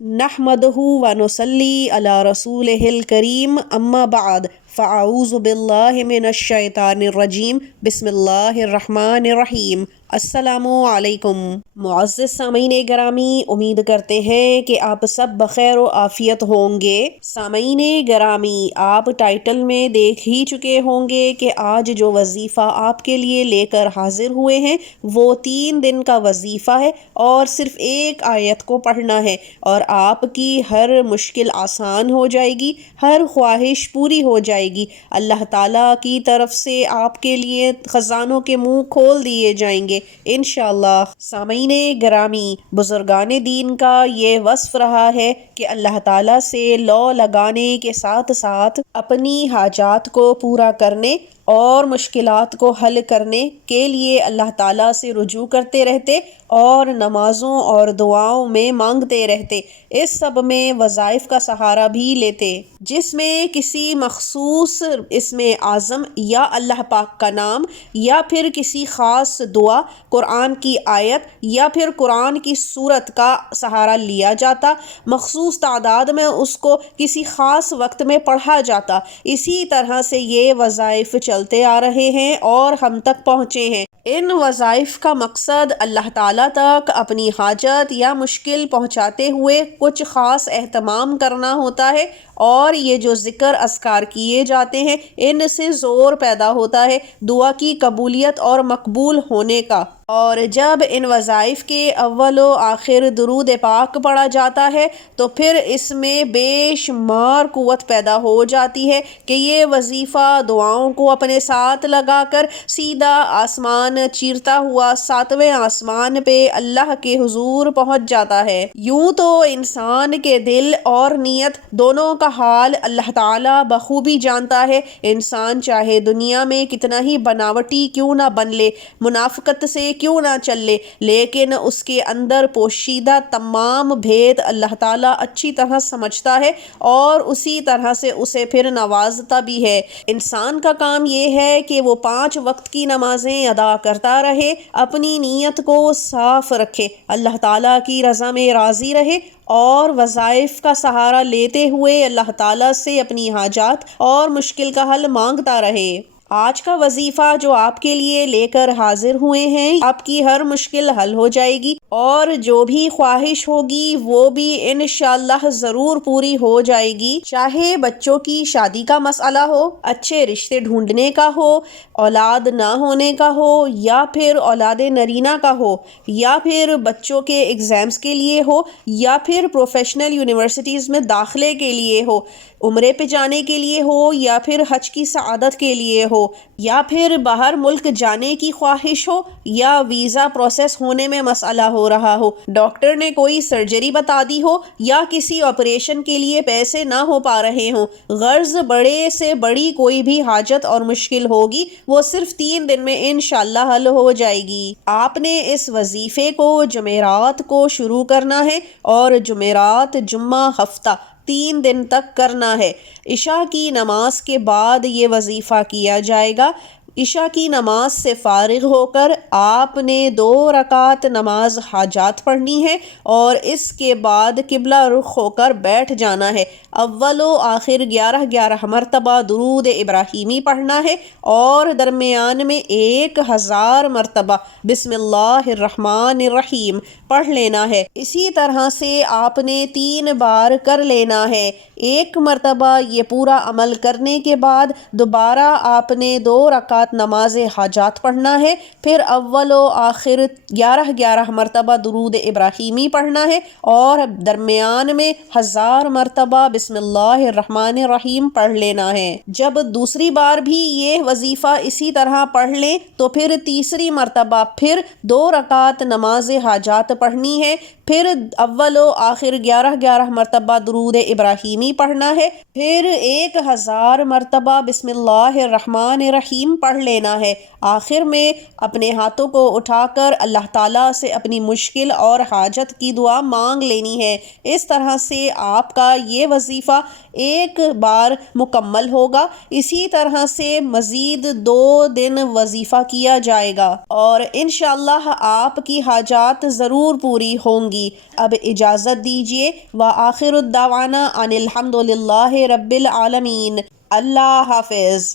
نحمدہ ونصلی علی رسولہ الکریم اما بعد فاعوذ باللہ من الشیطان الرجیم بسم اللہ الرحمن الرحیم۔ السلام علیکم معزز سامعین گرامی، امید کرتے ہیں کہ آپ سب بخیر و عافیت ہوں گے۔ سامعین گرامی، آپ ٹائٹل میں دیکھ ہی چکے ہوں گے کہ آج جو وظیفہ آپ کے لیے لے کر حاضر ہوئے ہیں وہ 3 دن کا وظیفہ ہے اور صرف ایک آیت کو پڑھنا ہے، اور آپ کی ہر مشکل آسان ہو جائے گی، ہر خواہش پوری ہو جائے گی۔ اللہ تعالیٰ کی طرف سے آپ کے لیے خزانوں کے منہ کھول دیے جائیں گے انشاءاللہ۔ سامعین گرامی، بزرگان دین کا یہ وصف رہا ہے کہ اللہ تعالیٰ سے لو لگانے کے ساتھ ساتھ اپنی حاجات کو پورا کرنے اور مشکلات کو حل کرنے کے لیے اللہ تعالیٰ سے رجوع کرتے رہتے اور نمازوں اور دعاؤں میں مانگتے رہتے۔ اس سب میں وظائف کا سہارا بھی لیتے، جس میں کسی مخصوص اسم اعظم یا اللہ پاک کا نام، یا پھر کسی خاص دعا، قرآن کی آیت یا پھر قرآن کی سورت کا سہارا لیا جاتا۔ مخصوص تعداد میں اس کو کسی خاص وقت میں پڑھا جاتا۔ اسی طرح سے یہ وظائف چلتے آ رہے ہیں اور ہم تک پہنچے ہیں۔ ان وظائف کا مقصد اللہ تعالیٰ تک اپنی حاجت یا مشکل پہنچاتے ہوئے کچھ خاص اہتمام کرنا ہوتا ہے، اور یہ جو ذکر اذکار کیے جاتے ہیں ان سے زور پیدا ہوتا ہے دعا کی قبولیت اور مقبول ہونے کا۔ اور جب ان وظائف کے اول و آخر درود پاک پڑھا جاتا ہے تو پھر اس میں بے شمار قوت پیدا ہو جاتی ہے کہ یہ وظیفہ دعاؤں کو اپنے ساتھ لگا کر سیدھا آسمان چیرتا ہوا 7ویں آسمان پہ اللہ کے حضور پہنچ جاتا ہے۔ یوں تو انسان کے دل اور نیت دونوں کا حال اللہ تعالیٰ بخوبی جانتا ہے۔ انسان چاہے دنیا میں کتنا ہی بناوٹی کیوں نہ بن لے، منافقت سے کیوں نہ چل لے، لیکن اس کے اندر پوشیدہ تمام بھید اللہ تعالیٰ اچھی طرح سمجھتا ہے اور اسی طرح سے اسے پھر نوازتا بھی ہے۔ انسان کا کام یہ ہے کہ وہ 5 وقت کی نمازیں ادا کرتا رہے، اپنی نیت کو صاف رکھے، اللہ تعالیٰ کی رضا میں راضی رہے اور وظائف کا سہارا لیتے ہوئے اللہ تعالیٰ سے اپنی حاجات اور مشکل کا حل مانگتا رہے۔ آج کا وظیفہ جو آپ کے لیے لے کر حاضر ہوئے ہیں، آپ کی ہر مشکل حل ہو جائے گی اور جو بھی خواہش ہوگی وہ بھی انشاءاللہ ضرور پوری ہو جائے گی۔ چاہے بچوں کی شادی کا مسئلہ ہو، اچھے رشتے ڈھونڈنے کا ہو، اولاد نہ ہونے کا ہو، یا پھر اولاد نرینہ کا ہو، یا پھر بچوں کے ایگزامز کے لیے ہو، یا پھر پروفیشنل یونیورسٹیز میں داخلے کے لیے ہو، عمرے پہ جانے کے لیے ہو، یا پھر حج کی سعادت کے لیے ہو، یا پھر باہر ملک جانے کی خواہش ہو، یا ویزا پروسیس ہونے میں مسئلہ ہو رہا ہو، ڈاکٹر نے کوئی سرجری بتا دی ہو، یا کسی آپریشن کے لیے پیسے نہ ہو پا رہے ہوں، غرض بڑے سے بڑی کوئی بھی حاجت اور مشکل ہوگی وہ صرف 3 دن میں انشاءاللہ حل ہو جائے گی۔ آپ نے اس وظیفے کو جمعرات کو شروع کرنا ہے اور جمعرات، جمعہ، ہفتہ 3 دن تک کرنا ہے۔ عشاء کی نماز کے بعد یہ وظیفہ کیا جائے گا۔ عشاء کی نماز سے فارغ ہو کر آپ نے 2 رکعت نماز حاجات پڑھنی ہے اور اس کے بعد قبلہ رخ ہو کر بیٹھ جانا ہے۔ اول و آخر 11 مرتبہ درود ابراہیمی پڑھنا ہے اور درمیان میں 1000 مرتبہ بسم اللہ الرحمن الرحیم پڑھ لینا ہے۔ اسی طرح سے آپ نے 3 بار کر لینا ہے۔ 1 مرتبہ یہ پورا عمل کرنے کے بعد دوبارہ آپ نے 2 رکعت نماز حاجات پڑھنا ہے، پھر اول و آخر 11 مرتبہ درود ابراہیمی پڑھنا ہے اور درمیان میں 1000 مرتبہ بسم اللہ الرحمن الرحیم پڑھ لینا ہے۔ جب دوسری بار بھی یہ وظیفہ اسی طرح پڑھ لیں تو پھر تیسری مرتبہ پھر 2 رکعت نماز حاجات پڑھنی ہے، پھر اول و آخر 11 مرتبہ درود ابراہیمی پڑھنا ہے، پھر 1000 مرتبہ بسم اللہ الرحمن الرحیم پڑھ پڑھ لینا ہے۔ آخر میں اپنے ہاتھوں کو اٹھا کر اللہ تعالیٰ سے اپنی مشکل اور حاجت کی دعا مانگ لینی ہے۔ اس طرح سے آپ کا یہ وظیفہ ایک بار مکمل ہوگا۔ اسی طرح سے مزید 2 دن وظیفہ کیا جائے گا اور انشاءاللہ آپ کی حاجات ضرور پوری ہوں گی۔ اب اجازت دیجیے۔ وآخر الدعوانا ان الحمد للہ رب العالمین۔ اللہ حافظ۔